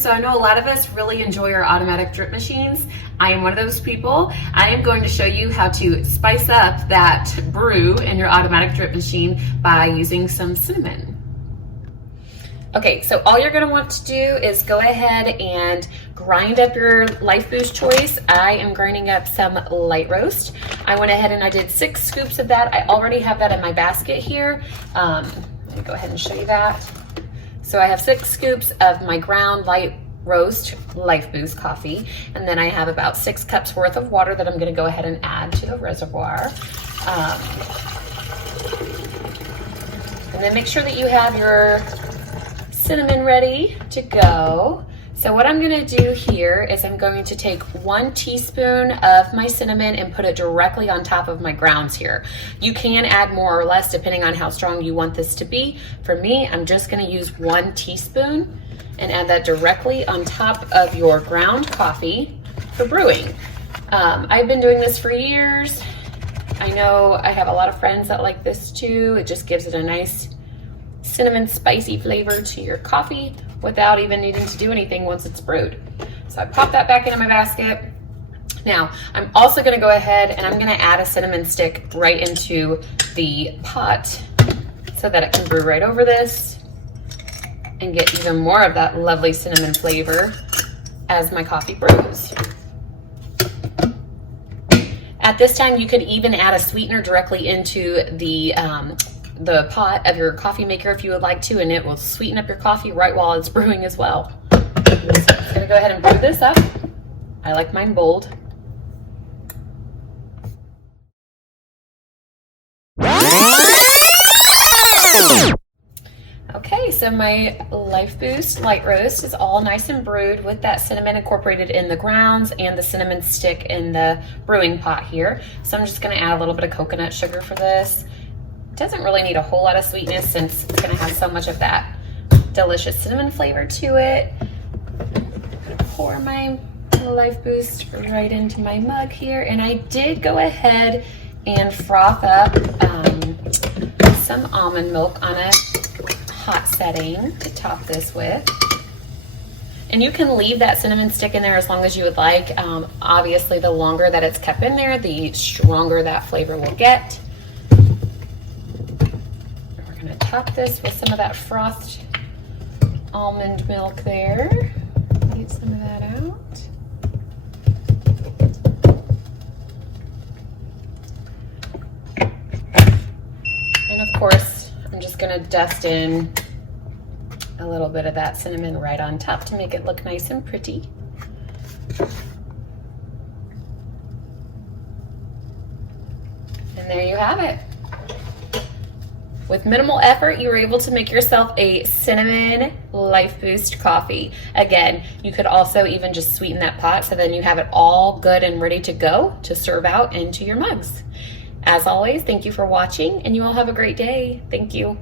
So I know a lot of us really enjoy our automatic drip machines. I am one of those people. I am going to show you how to spice up that brew in your automatic drip machine by using some cinnamon. Okay, so all you're gonna want to do is go ahead and grind up your Lifeboost choice. I am grinding up some light roast. I went ahead and I did 6 scoops of that. I already have that in my basket here. Let me go ahead and show you that. So I have 6 scoops of my ground light roast Lifeboost coffee, and then I have about 6 cups worth of water that I'm gonna go ahead and add to the reservoir. And then make sure that you have your cinnamon ready to go. So what I'm gonna do here is I'm going to take 1 teaspoon of my cinnamon and put it directly on top of my grounds here. You can add more or less depending on how strong you want this to be. For me, I'm just gonna use 1 teaspoon and add that directly on top of your ground coffee for brewing. I've been doing this for years. I know I have a lot of friends that like this too. It just gives it a nice cinnamon spicy flavor to your coffee without even needing to do anything once it's brewed. So I pop that back into my basket. Now, I'm also gonna go ahead and I'm gonna add a cinnamon stick right into the pot so that it can brew right over this and get even more of that lovely cinnamon flavor as my coffee brews. At this time, you could even add a sweetener directly into the pot of your coffee maker if you would like to, and it will sweeten up your coffee right while it's brewing as well. So I'm gonna go ahead and brew this up. I like mine bold. Okay, so my Lifeboost light roast is all nice and brewed with that cinnamon incorporated in the grounds and the cinnamon stick in the brewing pot here. So I'm just gonna add a little bit of coconut sugar for this. Doesn't really need a whole lot of sweetness since it's gonna have so much of that delicious cinnamon flavor to it. Pour my Lifeboost right into my mug here, and I did go ahead and froth up some almond milk on a hot setting to top this with. And you can leave that cinnamon stick in there as long as you would like. Obviously, the longer that it's kept in there, the stronger that flavor will get. Top this with some of that frothed almond milk there. Get some of that out. And of course, I'm just gonna dust in a little bit of that cinnamon right on top to make it look nice and pretty. And there you have it. With minimal effort, you were able to make yourself a cinnamon Lifeboost coffee. Again, you could also even just sweeten that pot so then you have it all good and ready to go to serve out into your mugs. As always, thank you for watching, and you all have a great day. Thank you.